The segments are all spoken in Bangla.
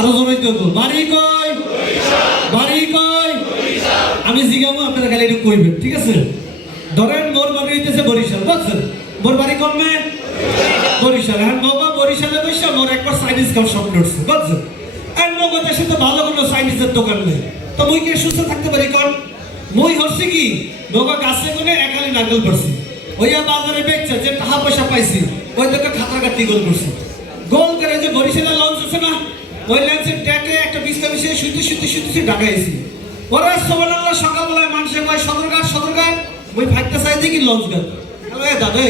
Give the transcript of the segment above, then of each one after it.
আরও জোরে তো বাড়ি কই? বাড়ি কই? আমি জিগামো, আপনারা খালি একটু কইবেন, ঠিক আছে? ধরেন মোর বাড়ি হইতেছে বরিশাল, বুঝছেন? মোর বাড়ি কমবে বরিশাল। হ্যাঁ বাবা বরিশালে বসে মোর একবার চাইনিজ খাওয়ার স্বপ্ন উঠছে বুঝছেন? আর নগদ দেশে তো ভালো কোনো চাইনিজের দোকান নেই। তো মুই কি সুস্থ থাকতে পারি? কোন মুই হচ্ছে কি নগদ গাছে কোনে একালি নারকেল পড়ছি। ওইয়া বাজারে বেচছে, যে টাকা পয়সা পাইছি, ওই থেকে খাতা কাটি গোল করছি। গোল করে যে না ওই লঞ্চের ট্যাকে একটা বিস্তা মিশিয়ে শুতে শুতে শুতে ঢাকাইছি ওরা সবাল্লাহ সকালবেলায় মানুষের কয় সদরঘাট সদরঘাট? ওই ফাইটটা চাই দেখি লঞ্চ ঘাট। এ দাদা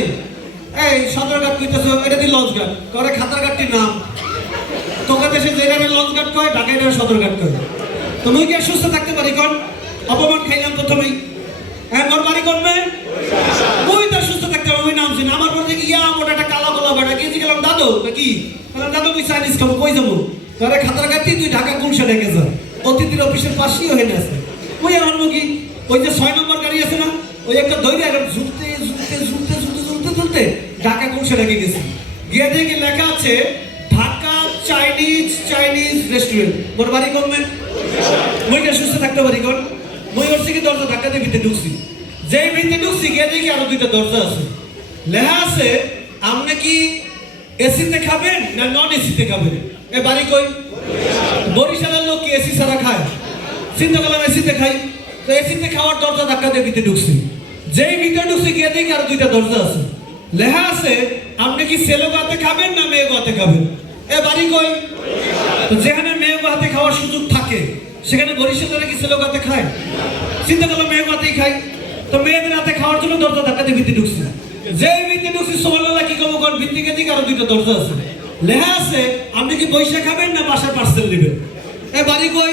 এই, সদরঘাট কইতেছ এটা দি লঞ্চ ঘাট। করে খাতার ঘাটটির নাম। তোকে দেশে যেটা লঞ্চ ঘাট কয় ঢাকায় এটা সদরঘাট কয়। তো মুই কি সুস্থ থাকতে পারি কোন? অপমান খাইলাম প্রথমেই। হ্যাঁ মোর বাড়ি করবে ওই তার সুস্থ থাকতে হবে ওই নাম আমার পর দেখি ইয়া মোটা একটা কালা গোলা বেটা গেছি গেলাম দাদু? তা কি? বললাম, দাদু তুই চাইনিজ খাব কই যাব? তোরে খাতার কাটি তুই ঢাকা কোন সাইডে গেছ অতিথির অফিসের পাশেই হয়ে আছে। ওই আমার মুখি, ওই যে ছয় নম্বর গাড়ি আছে না, ওই একটা দৈরে একদম ঝুলতে ঝুলতে ঝুলতে ঝুলতে ঝুলতে ঝুলতে ঢাকা কোন সাইডে গেছি। গিয়ে দেখি লেখা আছে, ঢাকা চাইনিজ চাইনিজ রেস্টুরেন্ট। মোর বাড়ি গভর্নমেন্ট মই কে সুস্থ থাকতে পারি কোন? মই ওর থেকে দরজা ঢাকা দিয়ে ভিতরে ঢুকছি। যেই ভিতরে ঢুকছি, গিয়ে দেখি আরও দুইটা দরজা আছে। লেখা আছে, আপনি কি এসিতে খাবেন না নন এসিতে খাবেন? এ বাড়ি কই? বরিশালের লোক কি এসি ছাড়া খায়? চিন্তা করলাম এসিতে খাই। তো এসিতে খাওয়ার দরজা ধাক্কা দিয়ে ভিতরে ঢুকছি। যেই ভিতরে ঢুকছি, গিয়ে দেখি আরও দুইটা দরজা আছে। লেখা আছে, আপনি কি সেলো গাতে খাবেন না মেয়ে গাতে খাবেন? এ বাড়ি কই? তো যেখানে মেয়ে হাতে খাওয়ার সুযোগ থাকে, সেখানে বরিশালের কি ছেলে হাতে খায়? চিন্তা করলাম মেয়ে হাতেই খাই তো মেয়েদের হাতে খাওয়ার জন্য দরজা ধাক্কাতে ভিত্তি ঢুকছি। যেই ভিত্তি ঢুকছি সোমাল্লাহ কি করব কারণ ভিত্তি গেছি আরও দুইটা দরজা আছে। লেখা আছে আপনি কি বৈশা খাবেন না বাসায় পার্সেল নেবেন? এ বাড়ি কই?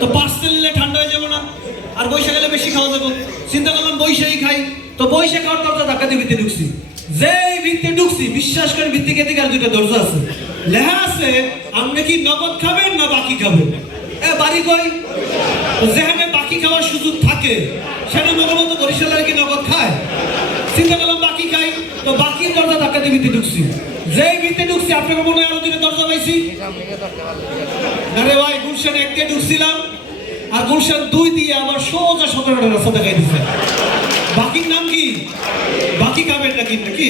তো পার্সেল নিলে ঠান্ডা হয়ে যাব না। আর বৈশা গেলে বেশি খাওয়া যাব। চিন্তা করলাম বৈশাই খাই। তো বৈশা খাওয়ার দরজা ধাক্কাতে ভিত্তি ঢুকছি। যেই ভিত্তি ঢুকছি, বিশ্বাস করে ভিত্তি খেতে গেলে দুইটা দরজা আছে। লেহা আছে, আপনি কি নগদ খাবেন না বাকি খাবেন? এ বাড়ি কই? যেখানে বাকি খাওয়ার সুযোগ থাকে সেটা মতো বরিশালের কি নগদ খায়? চিন্তা করলাম বাকি খাই। তো বাকি দরজা ধাক্কাতে ভিত্তি ঢুকছি। যেই ভিত্তি ঢুকছি, আপনাকে মনে হয় আরও দিনে দরজা পাইছি? আরে ভাই, গুলশান এক দিয়ে ঢুকছিলাম, আর গুলশান দুই দিয়ে আমার সোজা সতেরোটা রাস্তা দেখাই দিচ্ছে বাকির নাম কি? বাকি খাবেন নাকি নাকি?